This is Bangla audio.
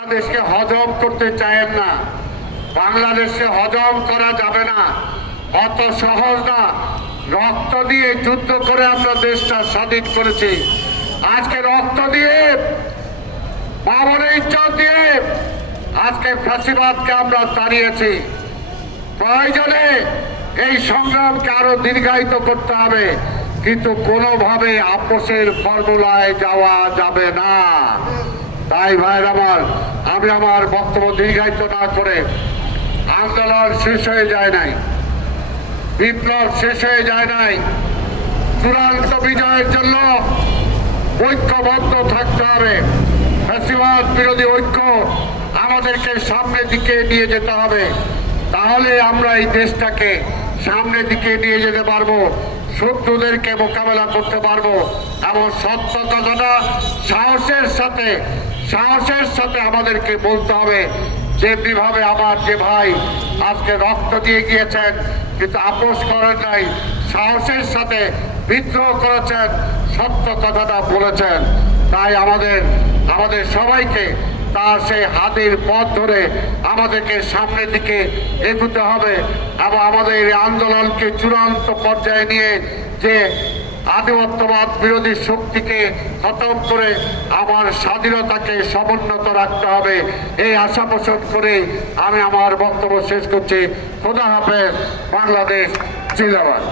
বাংলাদেশকে হজম করতে চায়েন না। বাংলাদেশকে হজম করা যাবে না। অত সহজ না। রক্ত দিয়ে যুদ্ধ করে আমরা দেশটা স্বাধীন করেছি। আজকে রক্ত দিয়ে বাবরের ইজ্জত দিয়ে আজকে ফাঁসিবাদকে আমরা তাড়িয়েছি। প্রয়োজনে এই সংগ্রামকে আরও দীর্ঘায়িত করতে হবে। কিন্তু কোনোভাবে আপোষের ফর্মুলায় যাওয়া যাবে না। তাই ভাইর আমার, আমি আমার বক্তব্য দীর্ঘায়িত না করে আন্দোলন শেষ হয়ে যায় নাই। বিপ্লব শেষ হয়ে যায় নাই। চূড়ান্ত বিজয়ের জন্য ঐক্যবদ্ধ থাকতে হবে। ফ্যাসিবাদ বিরোধী ঐক্য আমাদেরকে সামনের দিকে নিয়ে যেতে হবে। তাহলে আমরা এই দেশটাকে সামনের দিকে নিয়ে যেতে পারব, শত্রুদেরকে মোকাবেলা করতে পারব এবং সত্য কথাটা সাহসের সাথে সাহসের সাথে আমাদেরকে বলতে হবে, যেমনি ভাবে আমার যে ভাই আজকে রক্ত দিয়ে গিয়েছেন, কিন্তু আপোষ করেন নাই, সাহসের সাথে বিদ্রোহ করেছেন, সত্য কথাটা বলেছেন। তাই আমাদের আমাদের সবাইকে তার সেই হাতের পথ ধরে আমাদেরকে সামনের দিকে এগুতে হবে এবং আমাদের এই আন্দোলনকে চূড়ান্ত পর্যায়ে নিয়ে যে আধিপত্যবাদ বিরোধী শক্তিকে খতম করে আমার স্বাধীনতাকে সমুন্নত রাখতে হবে। এই আশা পোষণ করে আমি আমার বক্তব্য শেষ করছি। খোদা হাফেজ, বাংলাদেশ জিন্দাবাদ।